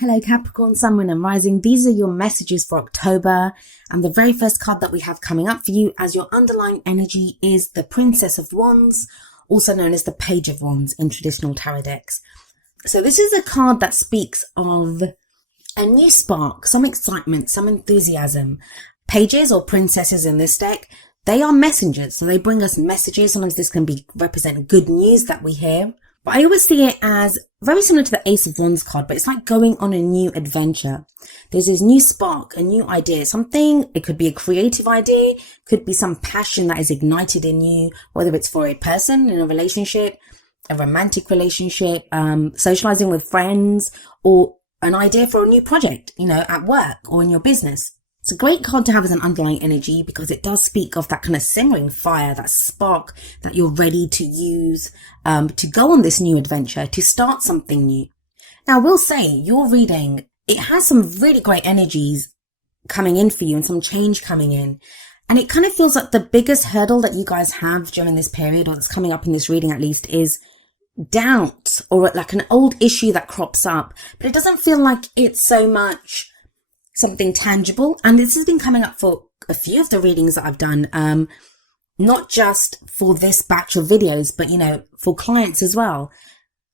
Hello Capricorn, Sun, Moon and Rising. These are your messages for October, and the very first card that we have coming up for you as your underlying energy is the Princess of Wands, also known as the Page of Wands in traditional tarot decks. So this is a card that speaks of a new spark, some excitement, some enthusiasm. Pages or princesses in this deck, they are messengers, so they bring us messages. Sometimes this can represent good news that we hear. But I always see it as very similar to the Ace of Wands card, but it's like going on a new adventure. There's this new spark, a new idea, something, it could be a creative idea, could be some passion that is ignited in you, whether it's for a person in a relationship, a romantic relationship, socializing with friends, or an idea for a new project, at work or in your business. It's a great card to have as an underlying energy because it does speak of that kind of simmering fire, that spark that you're ready to use to go on this new adventure, to start something new. Now, I will say your reading, it has some really great energies coming in for you and some change coming in. And it kind of feels like the biggest hurdle that you guys have during this period, or that's coming up in this reading at least, is doubt or like an old issue that crops up. But it doesn't feel like it's so much something tangible. And this has been coming up for a few of the readings that I've done, not just for this batch of videos, but, for clients as well.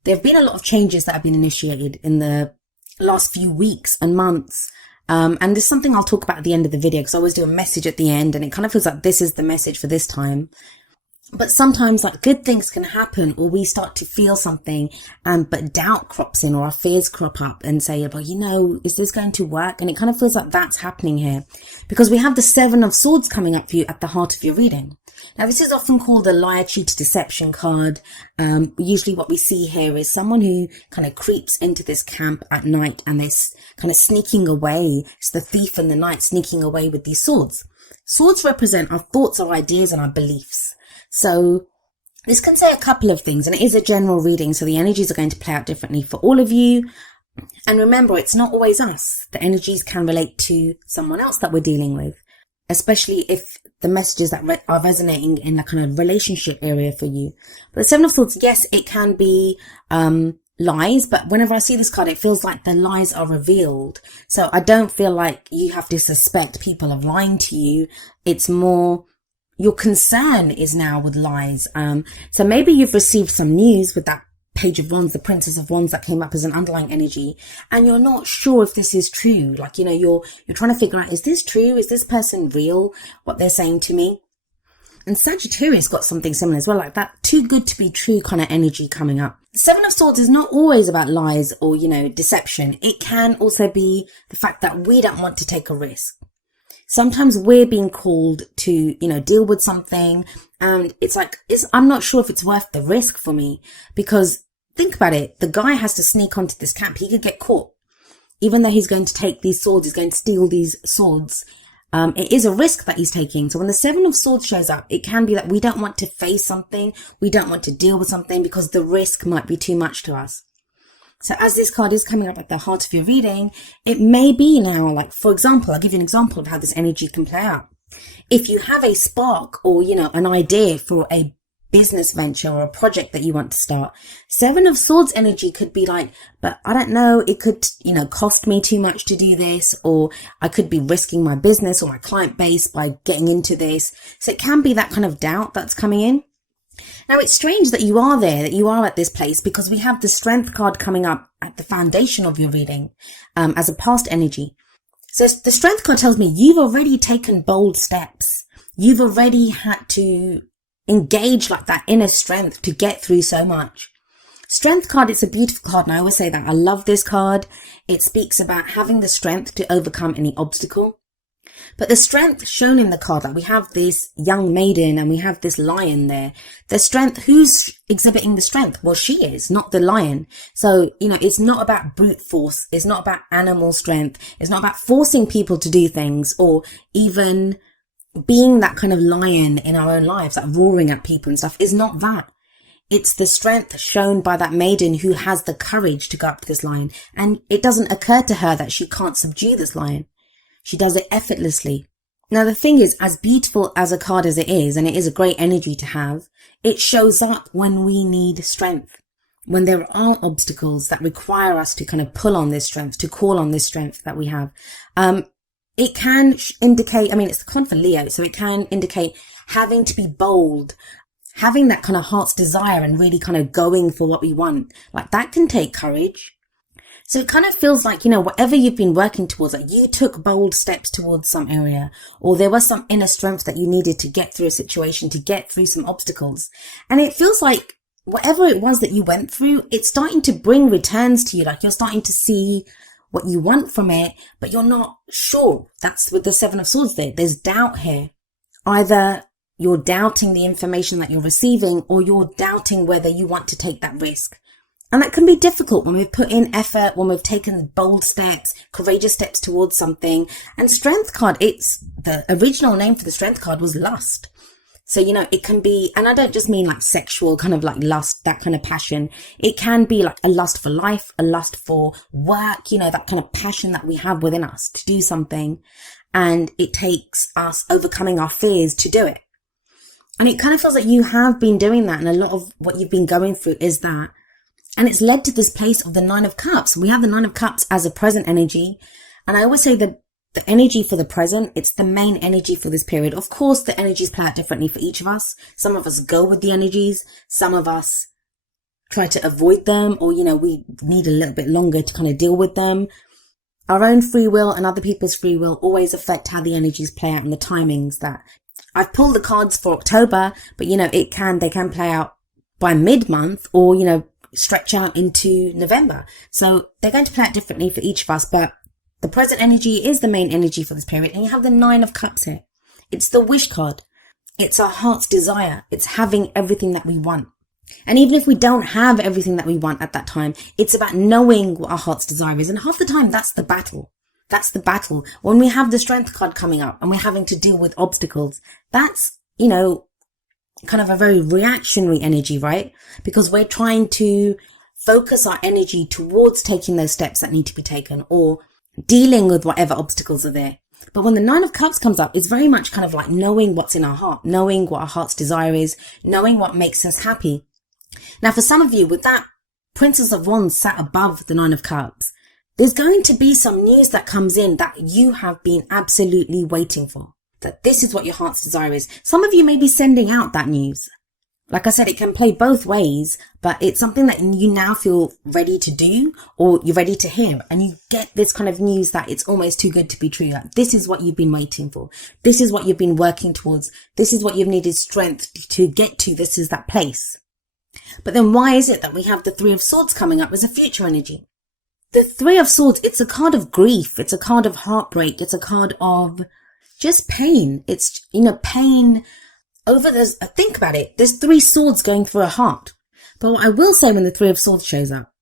There have been a lot of changes that have been initiated in the last few weeks and months. And there's something I'll talk about at the end of the video because I always do a message at the end and it kind of feels like this is the message for this time. But sometimes like good things can happen, or we start to feel something, but doubt crops in, or our fears crop up and say, well, is this going to work? And it kind of feels like that's happening here because we have the Seven of Swords coming up for you at the heart of your reading. Now, this is often called the liar, cheater, deception card. Usually what we see here is someone who kind of creeps into this camp at night and they're kind of sneaking away. It's the thief in the night sneaking away with these swords. Swords represent our thoughts, our ideas, and our beliefs. So this can say a couple of things, and it is a general reading, so the energies are going to play out differently for all of you. And remember, it's not always us. The energies can relate to someone else that we're dealing with, especially if the messages that are resonating in the kind of relationship area for you. But the Seven of Swords, yes, it can be lies, but whenever I see this card, it feels like the lies are revealed. So I don't feel like you have to suspect people of lying to you. It's more your concern is now with lies. So maybe you've received some news with that Page of Wands, the Princess of Wands that came up as an underlying energy, and you're not sure if this is true. Like, you're trying to figure out, is this true? Is this person real? What they're saying to me? And Sagittarius got something similar as well, like that too good to be true kind of energy coming up. The Seven of Swords is not always about lies or, deception. It can also be the fact that we don't want to take a risk. Sometimes we're being called to, deal with something, and it's like, I'm not sure if it's worth the risk for me, because think about it. The guy has to sneak onto this camp. He could get caught. Even though he's going to take these swords, he's going to steal these swords. It is a risk that he's taking. So when the Seven of Swords shows up, it can be that we don't want to face something. We don't want to deal with something because the risk might be too much to us. So as this card is coming up at the heart of your reading, it may be now, like, for example, I'll give you an example of how this energy can play out. If you have a spark or, an idea for a business venture or a project that you want to start, Seven of Swords energy could be like, but I don't know, it could, cost me too much to do this, or I could be risking my business or my client base by getting into this. So it can be that kind of doubt that's coming in. Now, it's strange that you are there, that you are at this place, because we have the Strength card coming up at the foundation of your reading as a past energy. So the Strength card tells me you've already taken bold steps. You've already had to engage like that inner strength to get through so much. Strength card, it's a beautiful card, and I always say that. I love this card. It speaks about having the strength to overcome any obstacle. But the strength shown in the card, that we have this young maiden and we have this lion there. The strength, who's exhibiting the strength? Well, she is, not the lion. So, it's not about brute force. It's not about animal strength. It's not about forcing people to do things or even being that kind of lion in our own lives, like roaring at people and stuff. It's not that. It's the strength shown by that maiden who has the courage to go up to this lion. And it doesn't occur to her that she can't subdue this lion. She does it effortlessly. Now, the thing is, as beautiful as a card as it is, and it is a great energy to have, it shows up when we need strength. when there are obstacles that require us to kind of pull on this strength, to call on this strength that we have, it can indicate, I mean, it's the card for Leo, so it can indicate having to be bold, having that kind of heart's desire and really kind of going for what we want. Like, that can take courage. So it kind of feels like, whatever you've been working towards, like you took bold steps towards some area, or there was some inner strength that you needed to get through a situation, to get through some obstacles. And it feels like whatever it was that you went through, it's starting to bring returns to you. Like, you're starting to see what you want from it, but you're not sure. That's with the Seven of Swords there. There's doubt here. Either you're doubting the information that you're receiving, or you're doubting whether you want to take that risk. And that can be difficult when we've put in effort, when we've taken bold steps, courageous steps towards something. And Strength card, it's the original name for the Strength card was lust. So, it can be, and I don't just mean like sexual, kind of like lust, that kind of passion. It can be like a lust for life, a lust for work, that kind of passion that we have within us to do something. And it takes us overcoming our fears to do it. And it kind of feels like you have been doing that. And a lot of what you've been going through is that. And it's led to this place of the Nine of Cups. We have the Nine of Cups as a present energy. And I always say that the energy for the present, it's the main energy for this period. Of course, the energies play out differently for each of us. Some of us go with the energies. Some of us try to avoid them, or, we need a little bit longer to kind of deal with them. Our own free will and other people's free will always affect how the energies play out and the timings. That I've pulled the cards for October, but, they can play out by mid-month, or, stretch out into November. So they're going to play out differently for each of us, but the present energy is the main energy for this period. And you have the Nine of Cups here. It's the wish card. It's our heart's desire. It's having everything that we want. And even if we don't have everything that we want at that time, it's about knowing what our heart's desire is. And half the time, that's the battle. That's the battle. When we have the Strength card coming up and we're having to deal with obstacles, that's, kind of a very reactionary energy, right? Because we're trying to focus our energy towards taking those steps that need to be taken, or dealing with whatever obstacles are there. But when the Nine of Cups comes up, it's very much kind of like knowing what's in our heart, knowing what our heart's desire is, knowing what makes us happy. Now, for some of you, with that Princess of Wands sat above the Nine of Cups, there's going to be some news that comes in that you have been absolutely waiting for. That this is what your heart's desire is. Some of you may be sending out that news. Like I said, it can play both ways, but it's something that you now feel ready to do, or you're ready to hear. And you get this kind of news that it's almost too good to be true. Like, this is what you've been waiting for. This is what you've been working towards. This is what you've needed strength to get to. This is that place. But then why is it that we have the Three of Swords coming up as a future energy? The Three of Swords, it's a card of grief. It's a card of heartbreak. It's a card of just pain. It's, pain over this. Think about it. There's three swords going through a heart. But what I will say when the Three of Swords shows up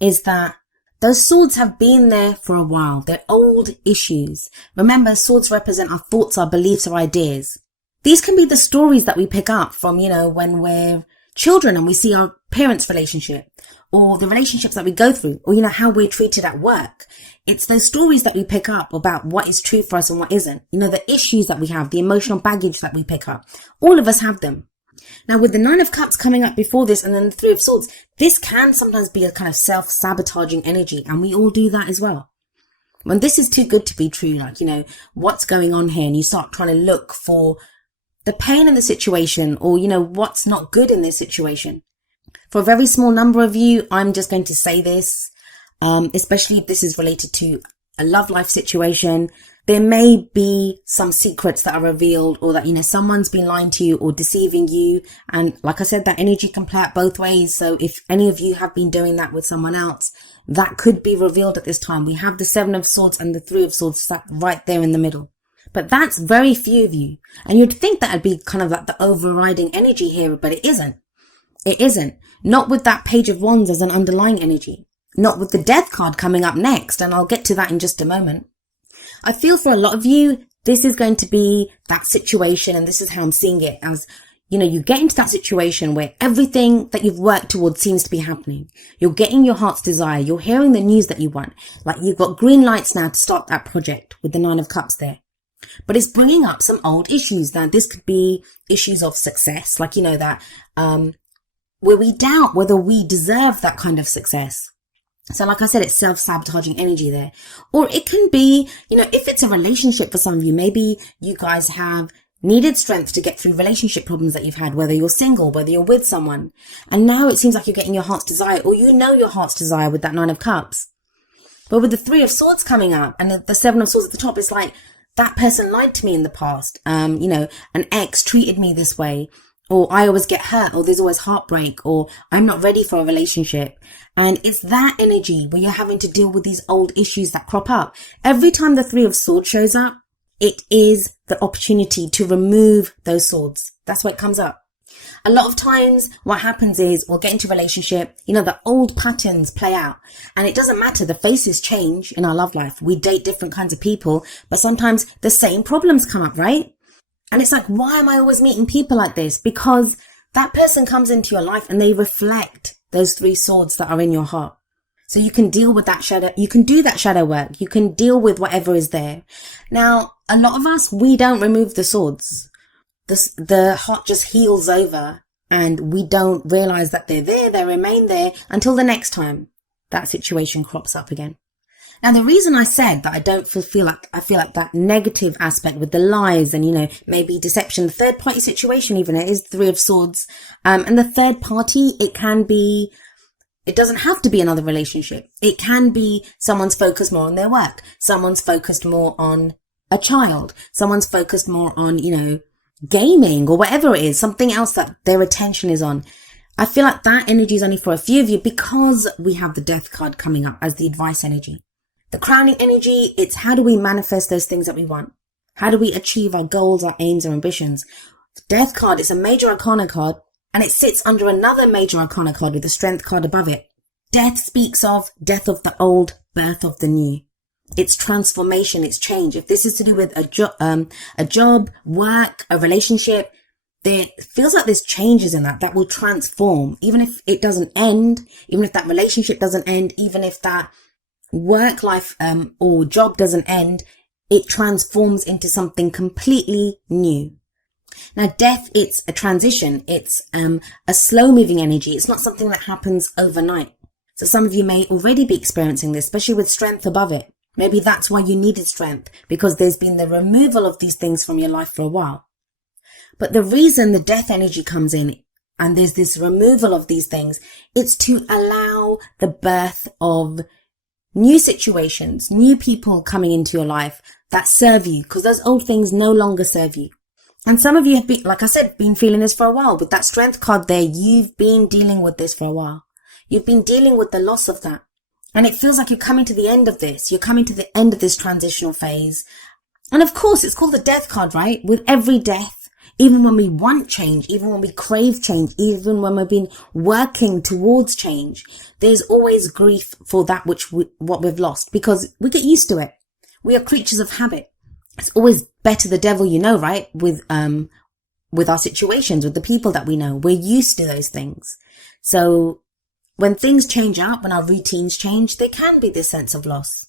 is that those swords have been there for a while. They're old issues. Remember, swords represent our thoughts, our beliefs, our ideas. These can be the stories that we pick up from, when we're children and we see our parents' relationship, or the relationships that we go through, or, how we're treated at work. It's those stories that we pick up about what is true for us and what isn't. The issues that we have, the emotional baggage that we pick up. All of us have them. Now, with the Nine of Cups coming up before this, and then the Three of Swords, this can sometimes be a kind of self-sabotaging energy, and we all do that as well. When this is too good to be true, like, what's going on here, and you start trying to look for the pain in the situation, or, what's not good in this situation. For a very small number of you, I'm just going to say this, especially if this is related to a love life situation. There may be some secrets that are revealed, or that, someone's been lying to you or deceiving you. And like I said, that energy can play out both ways. So if any of you have been doing that with someone else, that could be revealed at this time. We have the Seven of Swords and the Three of Swords sat right there in the middle. But that's very few of you. And you'd think that would be kind of like the overriding energy here, but it isn't. It isn't. Not with that Page of Wands as an underlying energy. Not with the Death card coming up next, and I'll get to that in just a moment. I feel for a lot of you, this is going to be that situation, and this is how I'm seeing it as, you get into that situation where everything that you've worked towards seems to be happening. You're getting your heart's desire. You're hearing the news that you want. Like, you've got green lights now to start that project with the Nine of Cups there. But it's bringing up some old issues. Now, this could be issues of success, like, where we doubt whether we deserve that kind of success. So like I said, it's self-sabotaging energy there. Or it can be, if it's a relationship for some of you, maybe you guys have needed strength to get through relationship problems that you've had, whether you're single, whether you're with someone. And now it seems like you're getting your heart's desire, or your heart's desire with that Nine of Cups. But with the Three of Swords coming up and the Seven of Swords at the top, it's like that person lied to me in the past. An ex treated me this way, or I always get hurt, or there's always heartbreak, or I'm not ready for a relationship. And it's that energy where you're having to deal with these old issues that crop up. Every time the Three of Swords shows up, it is the opportunity to remove those swords. That's why it comes up. A lot of times what happens is we'll get into a relationship, the old patterns play out, and it doesn't matter. The faces change in our love life. We date different kinds of people, but sometimes the same problems come up, right? And it's like, why am I always meeting people like this? Because that person comes into your life and they reflect those three swords that are in your heart. So you can deal with that shadow. You can do that shadow work. You can deal with whatever is there. Now, a lot of us, we don't remove the swords. The heart just heals over and we don't realize that they're there. They remain there until the next time that situation crops up again. Now, the reason I said that I don't feel like that negative aspect with the lies and, maybe deception, the third party situation, even it is the Three of Swords. And the third party, it doesn't have to be another relationship. It can be someone's focused more on their work. Someone's focused more on a child. Someone's focused more on, gaming or whatever it is, something else that their attention is on. I feel like that energy is only for a few of you because we have the Death card coming up as the advice energy. The crowning energy, it's how do we manifest those things that we want? How do we achieve our goals, our aims, our ambitions? The Death card is a major arcana card, and it sits under another major arcana card with the Strength card above it. Death speaks of death of the old, birth of the new. It's transformation, it's change. If this is to do with a job, work, a relationship, there feels like there's changes in that will transform. Even if it doesn't end, even if that relationship doesn't end, even if that work life or job doesn't end, it transforms into something completely new. Now, death, it's a transition. It's a slow moving energy. It's not something that happens overnight. So some of you may already be experiencing this, especially with Strength above it. Maybe that's why you needed Strength, because there's been the removal of these things from your life for a while. But the reason the death energy comes in and there's this removal of these things, it's to allow the birth of new situations, new people coming into your life that serve you, because those old things no longer serve you. And some of you have been, like I said, been feeling this for a while. With that Strength card there, you've been dealing with this for a while. You've been dealing with the loss of that. And it feels like you're coming to the end of this. You're coming to the end of this transitional phase. And of course, it's called the Death card, right? With every death, even when we want change, even when we crave change, even when we've been working towards change, there's always grief for that what we've lost, because we get used to it. We are creatures of habit. It's always better the devil you know, right? With our situations, with the people that we know, we're used to those things. So when things change up, when our routines change, there can be this sense of loss.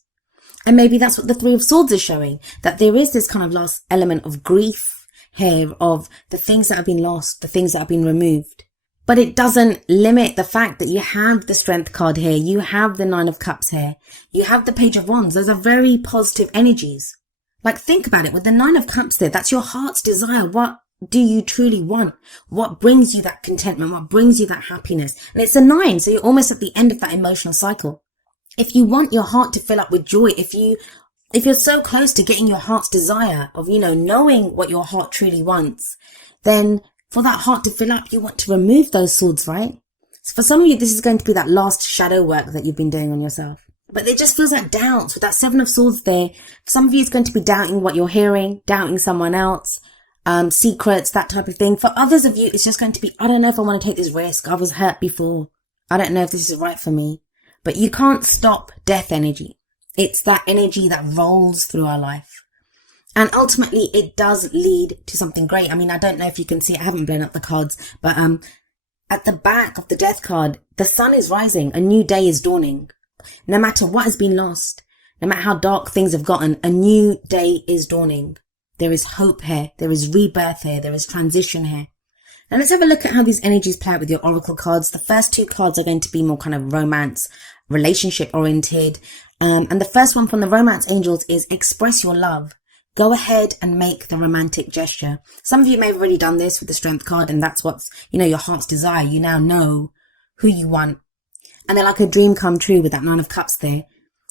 And maybe that's what the Three of Swords is showing, that there is this kind of loss element of grief here, of the things that have been lost, the things that have been removed. But it doesn't limit the fact that you have the Strength card here, you have the Nine of Cups here, you have the Page of Wands. Those are very positive energies. Like, think about it, with the Nine of Cups there, that's your heart's desire. What do you truly want? What brings you that contentment? What brings you that happiness? And it's a 9, so you're almost at the end of that emotional cycle. If you want your heart to fill up with joy, if you're so close to getting your heart's desire of, knowing what your heart truly wants, then for that heart to fill up, you want to remove those swords, right? So for some of you, this is going to be that last shadow work that you've been doing on yourself. But it just feels like doubts with that Seven of Swords there. For some of you, it's going to be doubting what you're hearing, doubting someone else, secrets, that type of thing. For others of you, it's just going to be, I don't know if I want to take this risk. I was hurt before. I don't know if this is right for me. But you can't stop death energy. It's that energy that rolls through our life. And ultimately, it does lead to something great. I mean, I don't know if you can see, I haven't blown up the cards, but at the back of the Death card, the sun is rising. A new day is dawning. No matter what has been lost, no matter how dark things have gotten, a new day is dawning. There is hope here. There is rebirth here. There is transition here. And let's have a look at how these energies play out with your oracle cards. The first two cards are going to be more kind of romance, relationship oriented. And the first one from the romance angels is express your love. Go ahead and make the romantic gesture. Some of you may have already done this with the strength card, and that's what's, your heart's desire. You now know who you want. And they're like a dream come true with that 9 of cups there.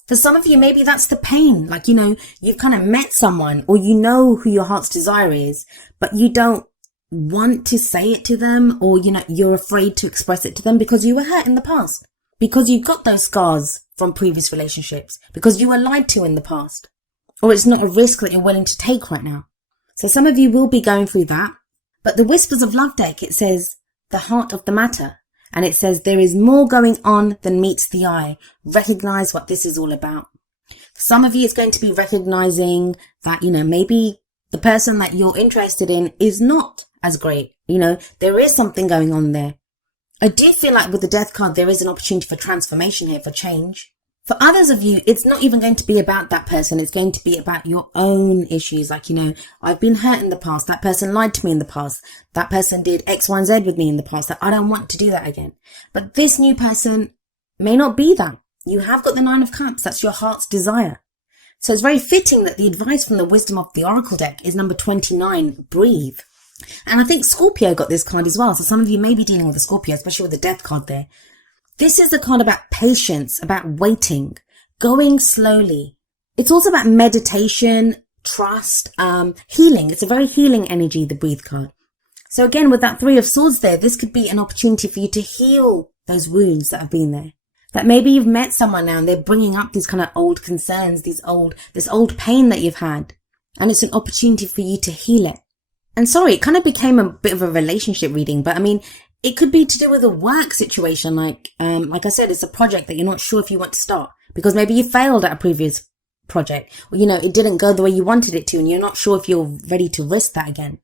For some of you, maybe that's the pain. Like, you've kind of met someone, or you know who your heart's desire is, but you don't want to say it to them, or, you're afraid to express it to them because you were hurt in the past, because you've got those scars from previous relationships, because you were lied to in the past. Or it's not a risk that you're willing to take right now. So some of you will be going through that. But the Whispers of Love deck, it says the heart of the matter. And it says there is more going on than meets the eye. Recognize what this is all about. For some of you, it's going to be recognizing that, maybe the person that you're interested in is not as great. There is something going on there. I do feel like with the Death card, there is an opportunity for transformation here, for change. For others of you, it's not even going to be about that person. It's going to be about your own issues. Like, I've been hurt in the past. That person lied to me in the past. That person did X, Y, and Z with me in the past. That I don't want to do that again. But this new person may not be that. You have got the 9 of cups. That's your heart's desire. So it's very fitting that the advice from the Wisdom of the Oracle deck is number 29, breathe. And I think Scorpio got this card as well. So some of you may be dealing with a Scorpio, especially with the Death card there. This is a card about patience, about waiting, going slowly. It's also about meditation, trust, healing. It's a very healing energy, the breathe card. So again, with that 3 of swords there, this could be an opportunity for you to heal those wounds that have been there. That maybe you've met someone now and they're bringing up these kind of old concerns, this old pain that you've had. And it's an opportunity for you to heal it. And sorry, it kind of became a bit of a relationship reading, but it could be to do with a work situation. Like I said, it's a project that you're not sure if you want to start because maybe you failed at a previous project, or, it didn't go the way you wanted it to, and you're not sure if you're ready to risk that again.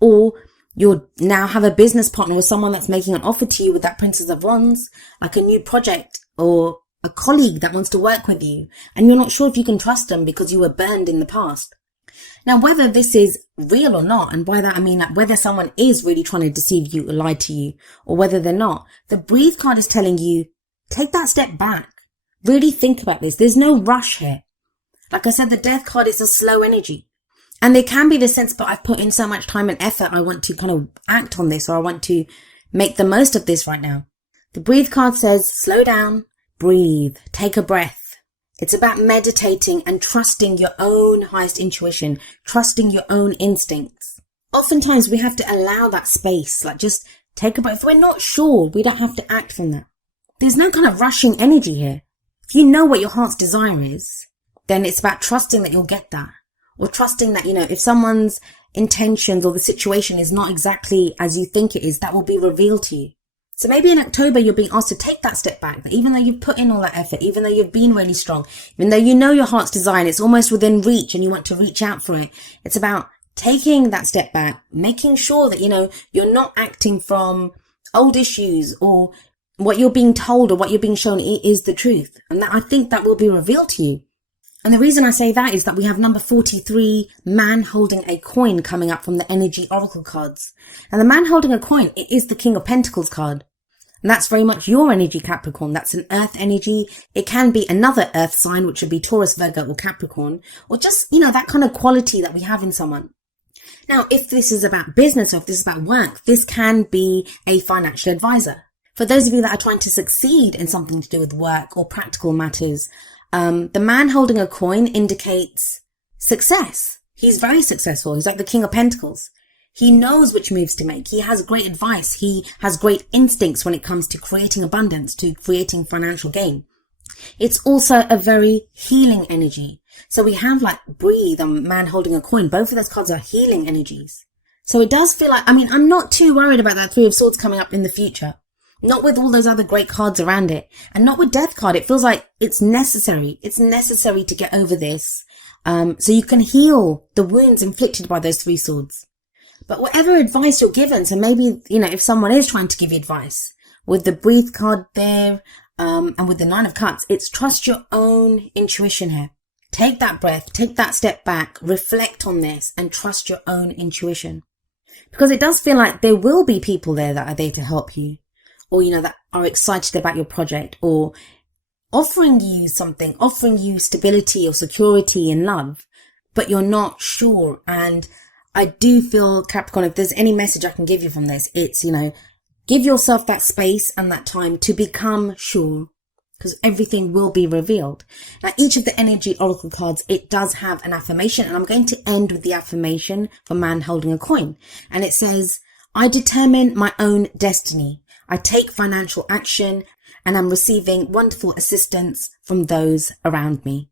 Or you now have a business partner with someone that's making an offer to you with that Princess of Wands, like a new project or a colleague that wants to work with you, and you're not sure if you can trust them because you were burned in the past. Now, whether this is real or not, and by that I mean like whether someone is really trying to deceive you or lie to you, or whether they're not, the breathe card is telling you, take that step back. Really think about this. There's no rush here. Like I said, the Death card is a slow energy. And there can be this sense, but I've put in so much time and effort, I want to kind of act on this, or I want to make the most of this right now. The breathe card says, slow down, breathe, take a breath. It's about meditating and trusting your own highest intuition, trusting your own instincts. Oftentimes we have to allow that space, like just take a breath. If we're not sure, we don't have to act from that. There's no kind of rushing energy here. If you know what your heart's desire is, then it's about trusting that you'll get that. Or trusting that, if someone's intentions or the situation is not exactly as you think it is, that will be revealed to you. So maybe in October, you're being asked to take that step back, that even though you've put in all that effort, even though you've been really strong, even though you know your heart's desire and it's almost within reach and you want to reach out for it, it's about taking that step back, making sure that, you're not acting from old issues or what you're being told or what you're being shown is the truth. And that I think that will be revealed to you. And the reason I say that is that we have number 43, man holding a coin, coming up from the energy oracle cards. And the man holding a coin, it is the King of Pentacles card. And that's very much your energy, Capricorn. That's an earth energy. It can be another earth sign, which would be Taurus, Virgo, or Capricorn, or just, that kind of quality that we have in someone. Now, if this is about business or if this is about work, this can be a financial advisor. For those of you that are trying to succeed in something to do with work or practical matters, the man holding a coin indicates success. He's very successful. He's like the King of Pentacles. He knows which moves to make. He has great advice. He has great instincts when it comes to creating abundance, to creating financial gain. It's also a very healing energy. So we have like breathe and man holding a coin. Both of those cards are healing energies. So it does feel like, I'm not too worried about that 3 of Swords coming up in the future. Not with all those other great cards around it. And not with Death card. It feels like it's necessary. It's necessary to get over this. So you can heal the wounds inflicted by those 3 swords. But whatever advice you're given, so maybe, if someone is trying to give you advice, with the breathe card there, and with the 9 of cups, it's trust your own intuition here. Take that breath, take that step back, reflect on this, and trust your own intuition. Because it does feel like there will be people there that are there to help you, or, that are excited about your project, or offering you something, offering you stability or security and love, but you're not sure. And I do feel, Capricorn, if there's any message I can give you from this, it's, give yourself that space and that time to become sure, because everything will be revealed. Now, each of the energy oracle cards, it does have an affirmation, and I'm going to end with the affirmation for man holding a coin. And it says, I determine my own destiny. I take financial action, and I'm receiving wonderful assistance from those around me.